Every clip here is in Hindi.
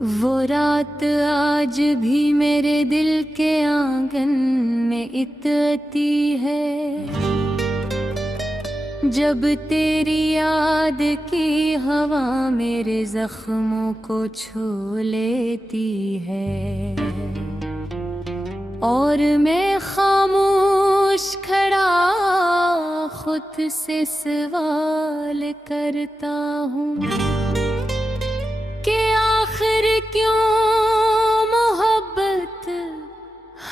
वो रात आज भी मेरे दिल के आंगन में इतती है, जब तेरी याद की हवा मेरे जख्मों को छू लेती है। और मैं खामोश खड़ा खुद से सवाल करता हूँ कि आखिर क्यों मोहब्बत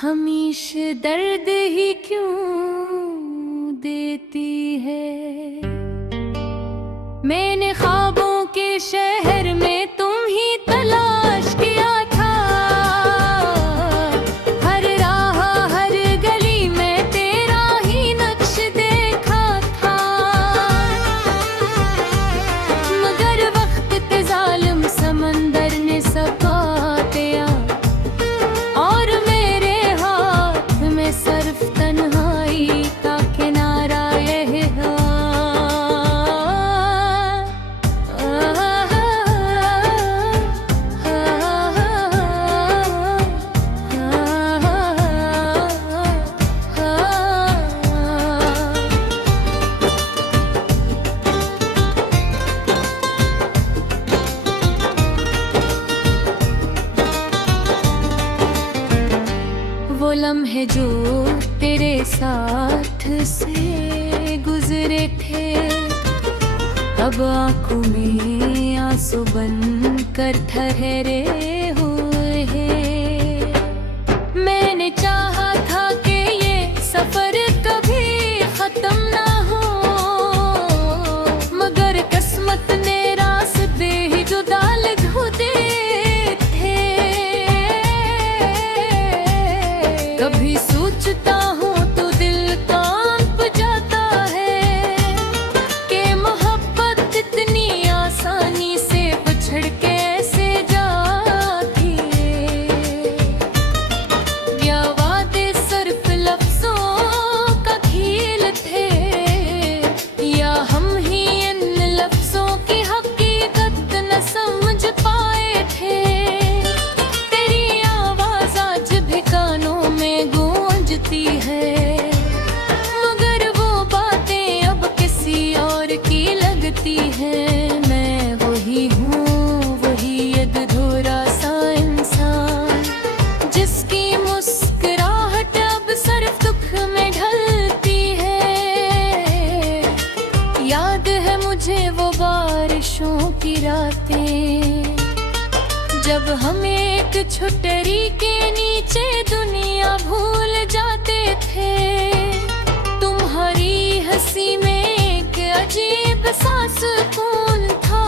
हमेशा दर्द ही क्यों देती है। मैंने ख्वाबों के शहर में तुम ही तलाश किया था, हर राह हर गली में तेरा ही नक्श देखा था। मगर वक्त ते जालिम समंदर ने सब बातें और मेरे हाथ में सिर्फ तन्हाई का किनारा यह है। वो लम्हे जो तेरे साथ से गुजरे थे, अब आंखों में आंसू बन कर ठहरे हुए हैं। मैंने चाहा था कि ये सफर कभी खत्म ना हो, मगर किस्मत ने रास्ते ही जुदा लिखा दे थे। कभी सोचता हूँ तो दिल कांप जाता है कि मोहब्बत इतनी आसानी से बिछड़ कैसे जाती है। क्या वादे सिर्फ लफ्जों का खेल थे, या हम ही इन लफ्जों की हकीकत न समझ पाए थे। तेरी आवाज आज भी कानों में गूंजती है, मगर वो बातें अब किसी और की लगती हैं। मैं वही हूँ, वही एक अधूरा सा इंसान, जिसकी मुस्कुराहट अब सिर्फ दुख में ढलती है। याद है मुझे वो बारिशों की रातें, जब हम एक छुट्टी के नीचे दुनिया भूल जाते थे। तुम्हारी हंसी में एक अजीब सा सुकून था,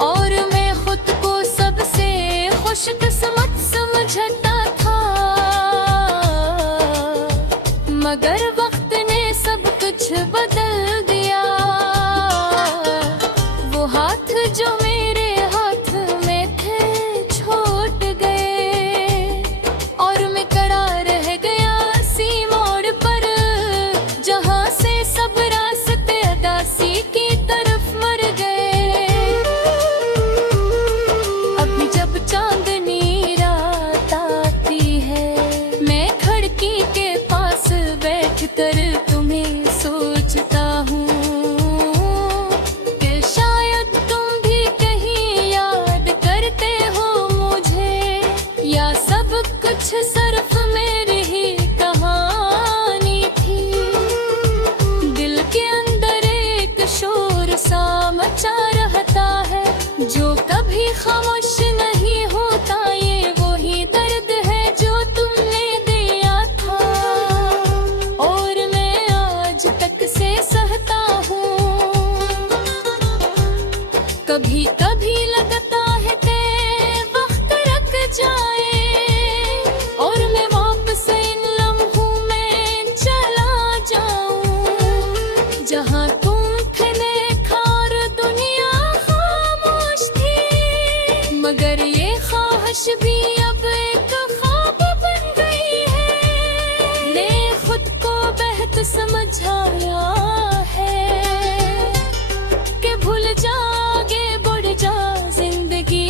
और मैं खुद को सबसे खुशकिस्मत समझता था। मगर वक्त ने सब कुछ बदल दिया। वो हाथ जो मेरे हाथ में थे छूट गए, और मैं खड़ा रह गया सी मोड़ पर, जहाँ से सब रास्ते अदासी की तरफ मर गए। अभी जब चांदनी रात आती है, मैं खिड़की के पास बैठकर तुम्हें सोचता हूँ कि शायद तुम भी कहीं याद करते हो मुझे, या सब कुछ सिर्फ मेरी ही कहानी थी। दिल के अंदर एक शोर सा मचा रहता है, जो कभी खामोश नहीं होता। ये वही दर्द है जो तुमने दिया था, और मैं आज तक से सहता हूँ। कभी कभी लगता है कि वक्त रुक जाए, और मैं वापस इन लम्हों में चला जाऊं, जहाँ तुम थे देखा और दुनिया खामोश थी। मगर ये ख्वाहिश भी अब एक ख्वाब बन गई है। ने खुद को बेहतर समझाया है कि भूल जा, आगे बढ़ जा, जिंदगी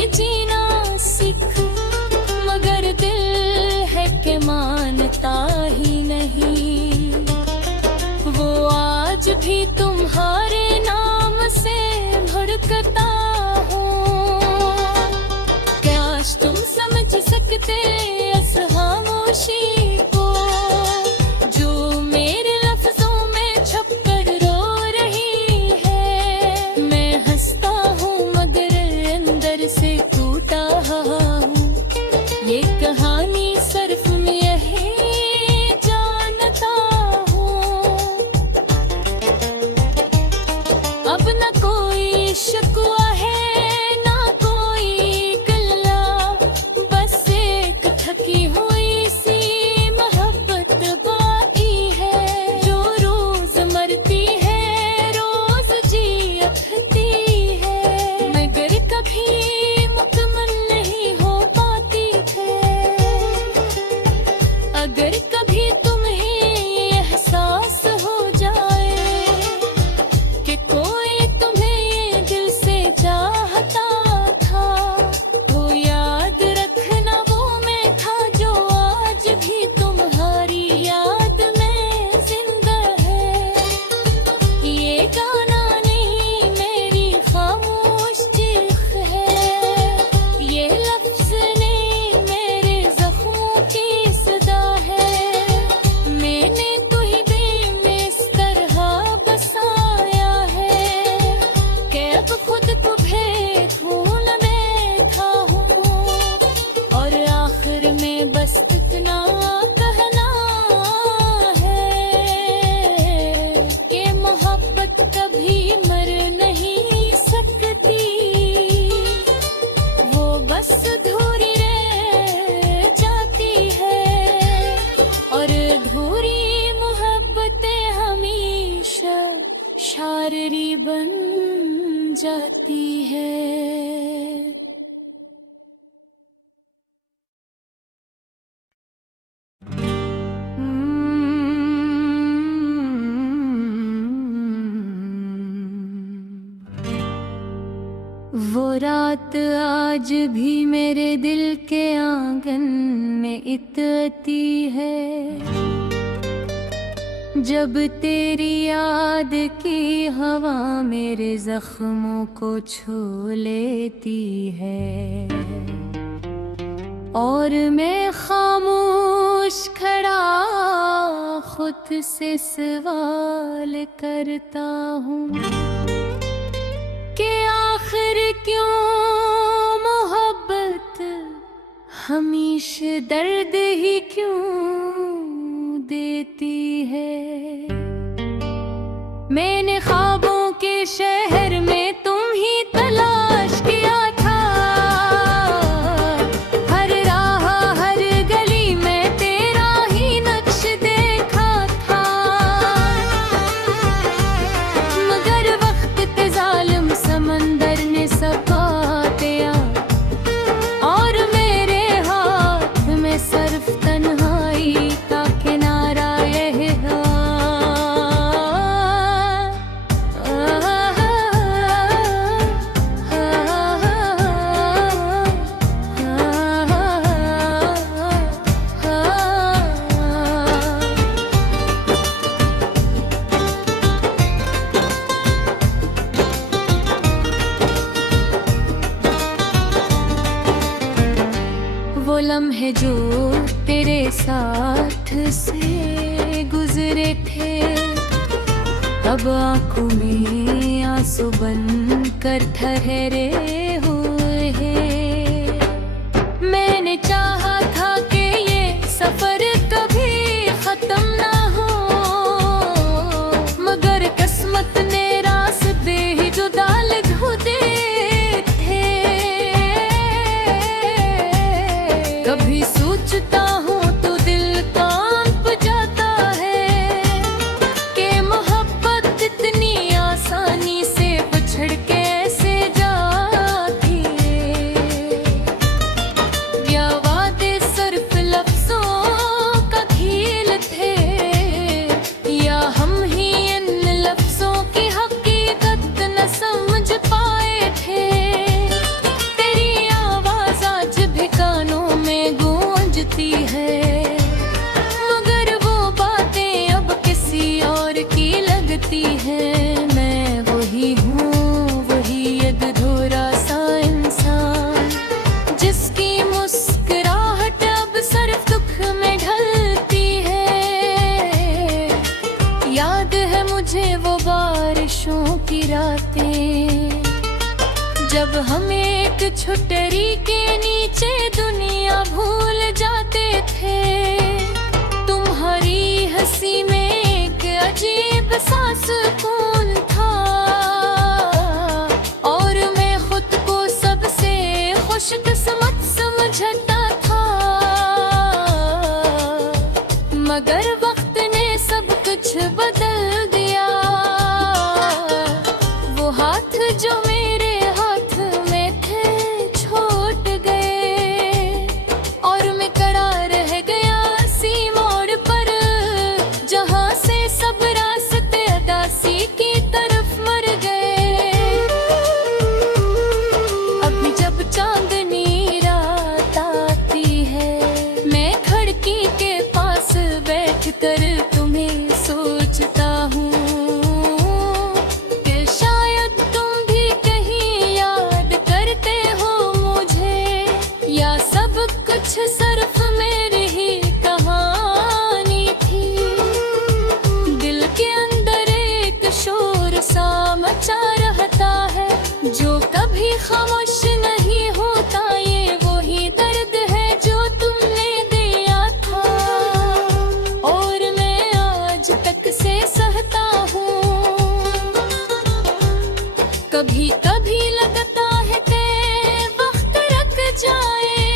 अगर कभी तुम्हें ये एहसास हो जाए कि कोई तुम्हें ये दिल से चाहता था, तो याद रखना वो मैं था जो आज भी तुम्हारी याद में जिंदा है। ये गाना नहीं मेरी खामोश चीख है, ये लफ्ज नहीं मेरे जख्मों की सदा है। मैंने तुझे दिल में इस तरह बसाया है कि अब खुद को ढूंढ बैठा हूँ, और आखिर में बस इतना कहना है कि मोहब्बत कभी मर नहीं सकती, वो बस अधूरी रह जाती है, और अधूरी मोहब्बतें हमेशा शायरी बन जाती है। वो रात आज भी मेरे दिल के आंगन में इतती है, जब तेरी याद की हवा मेरे जख्मों को छू लेती है, और मैं खामोश खड़ा खुद से सवाल करता हूँ कि आखिर क्यों मोहब्बत हमेशा दर्द ही क्यों देती है। मैंने ख्वाबों के शहर में तुम ही तलाश किया था, हर राह हर गली में तेरा ही नक्श देखा था, मगर वक्त के जालिम समंदर ने सपा दिया, और मेरे हाथ में सिर्फ तन्हाई का किनारा यह है। वो लम्हे जो तेरे साथ से गुजरे थे, अब आंखों में आंसू बन कर ठहरे हुए हैं। मैंने चाहा था कि ये सफर कभी खत्म ना हो, मगर किस्मत ने रास्ते ही जो डाल धुदे थे। कभी सोचता हूँ तो दिल कांप जाता है कि मोहब्बत इतनी आसानी से बिछड़ के ऐसे जाती है, या वादे सिर्फ लफ्जों का खेल थे, या हम ही इन लफ्जों की हकीकत न समझ पाए थे। तेरी आवाज आज भी कानों में गूंजती है, मगर वो बातें अब किसी और की लगती है। मैं वही हूँ, वही एक अधूरा सा इंसान, जिसकी मुस्कुराहट अब सिर्फ दुख में ढलती है। याद है मुझे वो बारिशों की रातें, जब हम एक छुट्टी के नीचे दुनिया भूल जाते थे। तुम्हारी हंसी में एक अजीब सा सुकून था, और मैं खुद को सबसे खुशकिस्मत समझता था, मगर वक्त ने सब कुछ बदल दिया। वो हाथ जो मेरे हाथ में थे छूट गए, और मैं कड़ा रह गया सीमा कभी कभी लगता है कि वक्त रुक जाए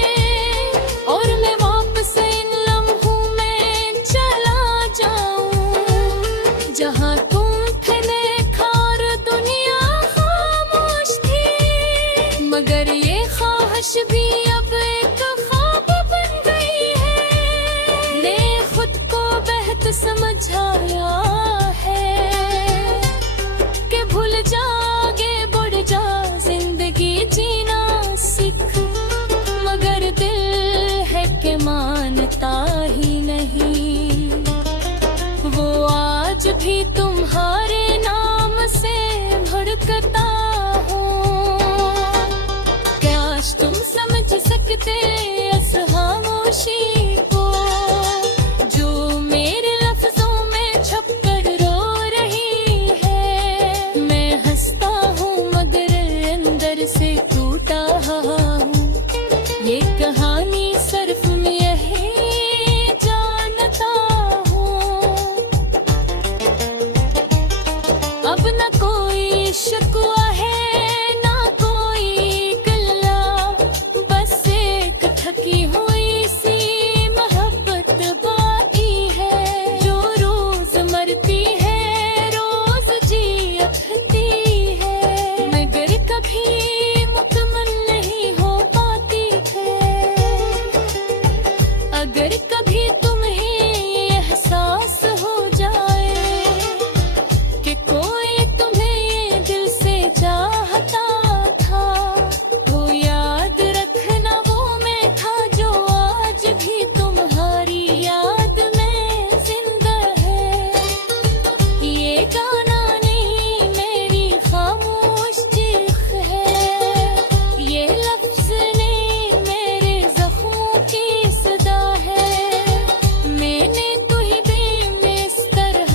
और मैं वापस इन लम्हों में चला जाऊं जहां तुम थे देखा और दुनिया खामोश थी। मगर ये ख्वाहिश भी अब एक ख्वाब बन गई है। ने खुद को बेहद समझाया है कि भूल जा आगे बढ़ जा जिंदगी जीना सीख। मगर दिल है कि मानता ही नहीं। वो आज भी तुम्हारे नाम से भड़कता हो। काश तुम समझ सकते इस खामोशी को जो मेरे लफ्जों में छप कर रो रही है। मैं हंसता हूँ मगर अंदर से टूटा हूँ। ये कहानी सिर्फ मैं यही जानता हूँ। अब न कोई शिकवा है ना कोई गिला। बस एक थकी हुई सी मोहब्बत बाकी है जो रोज मरती है रोज जी उठती है। मगर कभी मुकम्मल नहीं हो पाती है। अगर कभी तुम्हें ये एहसास हो जाए कि कोई तुम्हें ये दिल से चाहता था तो याद रखना वो मैं था जो आज भी तुम्हारी याद में जिंदा है। ये गाना नहीं मेरी खामोश चीख है। ये लफ्ज नहीं मेरे जख्मों की सदा है। मैंने तुझे दिल में इस तरह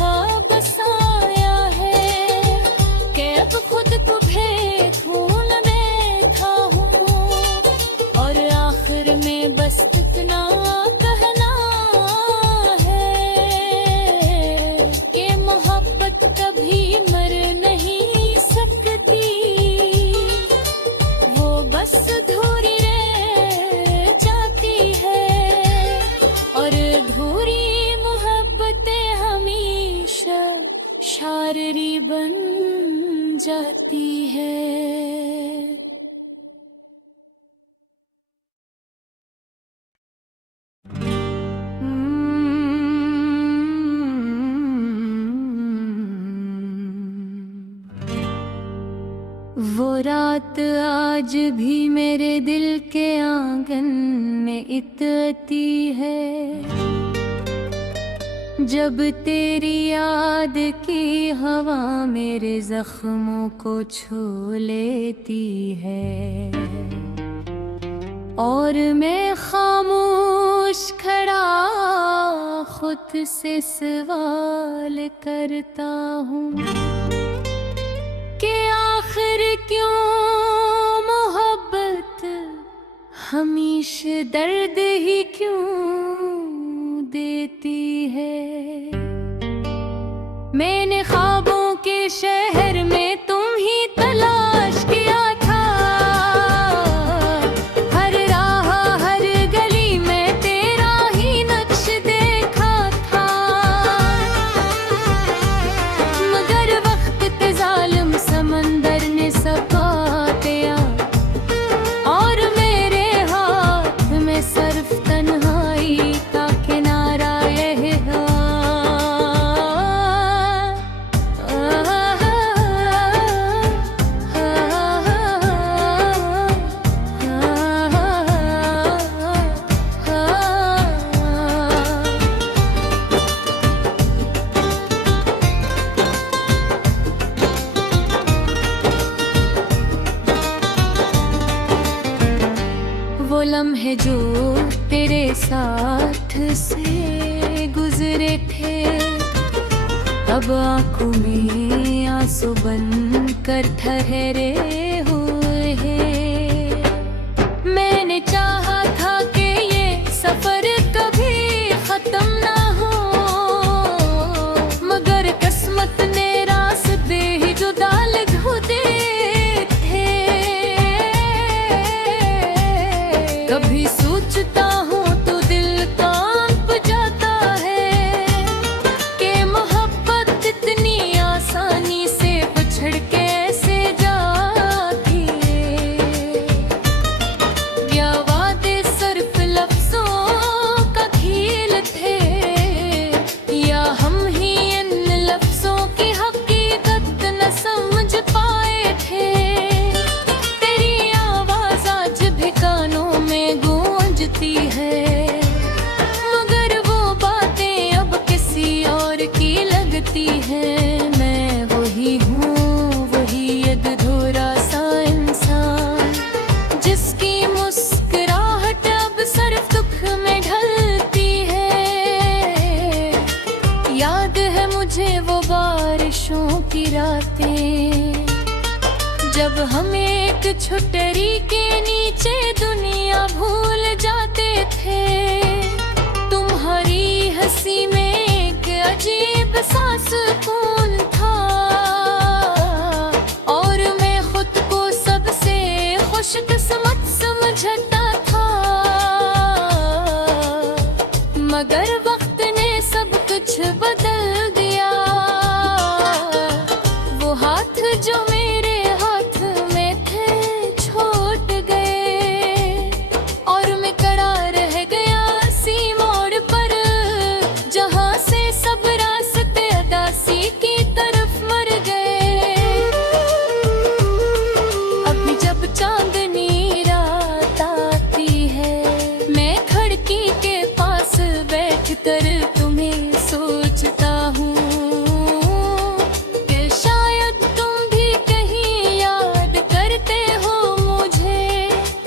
बसाया है कि अब खुद को भेद भूल बैठा हूँ। और आखिर में बस इतना कहना है कि मोहब्बत कभी मर नहीं सकती। वो बस अधूरी रह जाती है और अधूरी मोहब्बतें हमेशा शायरी बन जाती है। वो रात आज भी मेरे दिल के आंगन में इतती है जब तेरी याद की हवा मेरे जख्मों को छू लेती है। और मैं खामोश खड़ा खुद से सवाल करता हूँ कि आखिर क्यों मोहब्बत हमेशा दर्द ही क्यों देती है। मैंने ख्वाबों के शहर में तुम ही तलाश किया था। हर राह हर गली में तेरा ही नक्श देखा था। मगर वक्त के जालिम समंदर ने सब बातें और मेरे हाथ में सिर्फ तन्हाई का किनारा यह है। वो लम्हे जो तेरे साथ से गुजरे थे अब आंखों में आंसू बन कर ठहरे हुए हैं। मैंने चाहा था कि ये सफर कभी खत्म ना हो, मगर किस्मत ने रास्ते ही जुदा लिख दे याद है मुझे वो बारिशों की रातें, जब हम एक छुटरी के नीचे दुनिया भूल जाते थे। तुम्हारी हंसी में एक अजीब सा सुकून था, और मैं खुद को सबसे खुशकिस्मत समझता था। मगर वक्त ने सब कुछ बदल दिया। वो हाथ जो मेरे हाथ में थे छूट गए, और मैं खड़ा रह गया सी मोड़ पर, जहां से सब रास्ते अदासी की तरफ मर गए। अभी जब चांदनी रात आती है, मैं खिड़की के पास बैठकर तुम्हें सोचता हूँ कि शायद तुम भी कहीं याद करते हो मुझे,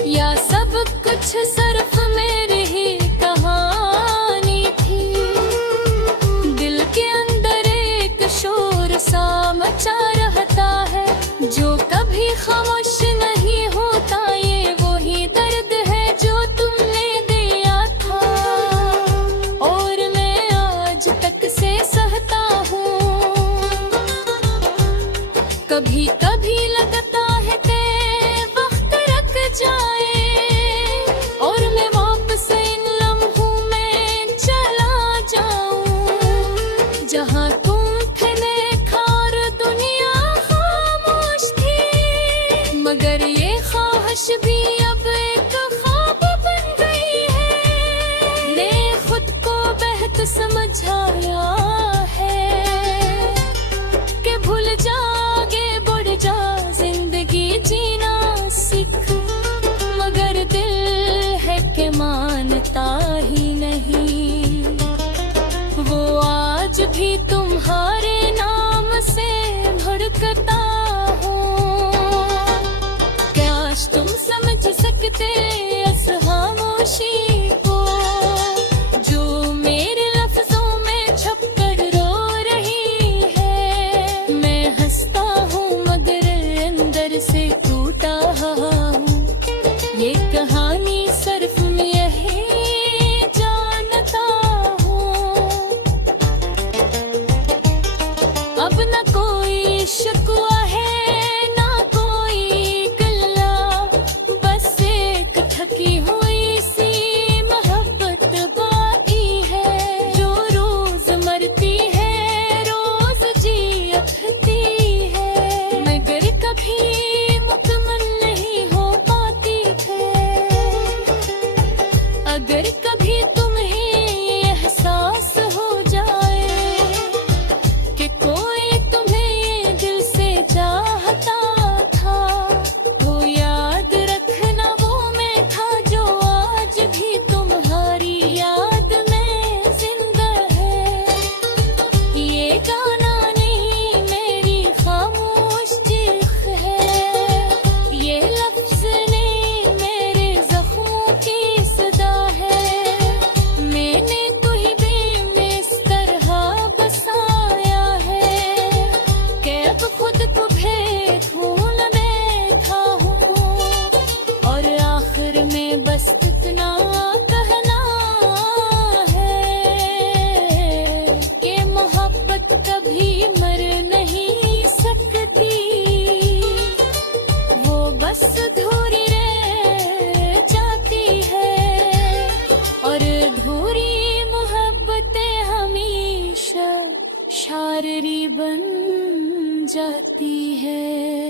या सब कुछ सिर्फ मेरी ही कहानी थी। दिल के अंदर एक शोर सा मचा रहता है, जो कभी खामोश नहीं होता। ये वही दर्द है जो तुमने दिया था, और मैं आज तक से सहता हूँ। कभी कभी लगता है कि वक्त रुक जाए, और मैं वापस इन लम्हों में चला जाऊं, जहां तुम थे देखा और दुनिया खामोश थी। मगर ये ख्वाहिश भी अब एक ख्वाब बन गई है। ने खुद को बेहद समझाया है कि भूल जा, आगे बढ़ जा, जिंदगी जीना सीख। मगर दिल है कि मानता ही नहीं। वो आज भी तुम्हारे नाम से भड़कता हो। काश तुम समझ सकते इस खामोशी को, जो मेरे लफ्जों में छपकर रो रही है। मैं हंसता हूँ मगर अंदर से टूटा हूँ। ये कहानी सिर्फ मैं यही जानता हूँ। अब न कोई शिकवा है ना कोई गिला, बस एक थकी हुई सी मोहब्बत बाकी है, जो रोज मरती है रोज जी उठती है। मगर कभी मुकम्मल नहीं हो पाती थे। अगर कभी तुम्हें एहसास हो जाए कि कोई तुम्हें ये दिल से चाहता था, तो याद रखना वो मैं था, जो आज भी तुम्हारी याद में जिंदा है। ये गाना नहीं मेरी खामोश चीख है, ये लफ्ज नहीं मेरे जख्मों की सदा है। मैंने तुझे दिल में इस तरह बसाया है कि अब खुद को भेद बैठा हूँ, और आखिर में बस इतना कहना है कि मोहब्बत कभी मर नहीं सकती। वो बस अधूरी रह जाती है, और अधूरी मोहब्बतें हमेशा शायरी बन जाती है।